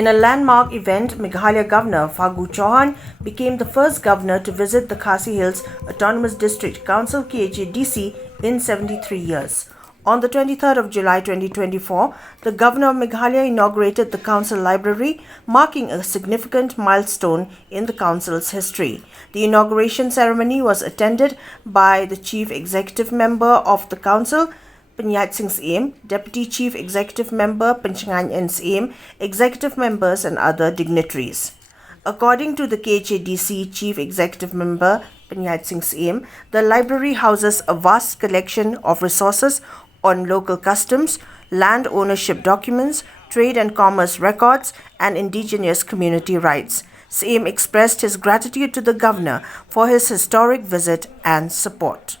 In a landmark event, Meghalaya Governor Phagu Chauhan became the first governor to visit the Khasi Hills Autonomous District Council (Khadc) in 73 years. On the 23rd of July 2024, the Governor of Meghalaya inaugurated the council library, marking a significant milestone in the council's history. The inauguration ceremony was attended by the Chief Executive Member of the council, Syiem, Deputy Chief Executive Member Pynshngain, Executive Members and other dignitaries. According to the KHADC Chief Executive Member Syiem, the library houses a vast collection of resources on local customs, land ownership documents, trade and commerce records, and indigenous community rights. Syiem expressed his gratitude to the governor for his historic visit and support.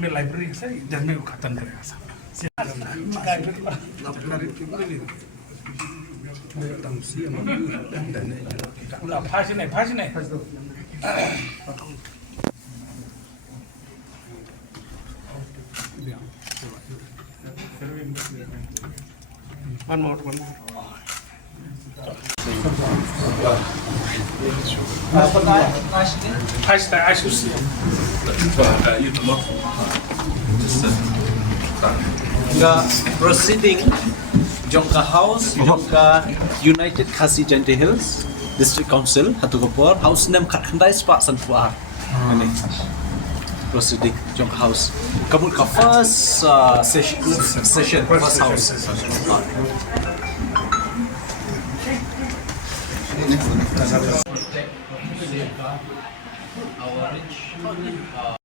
में library से जन्मे को खत्म करेगा सब फाशी नहीं one more I should see. Proceeding Jongka House, Jongka United Khasi Jante Hills District Council, Hatugopor, House name Khandai Spa Sanpuar. Proceeding Jongka House. Kabul ka first session, first house. Protect, safeguard our rich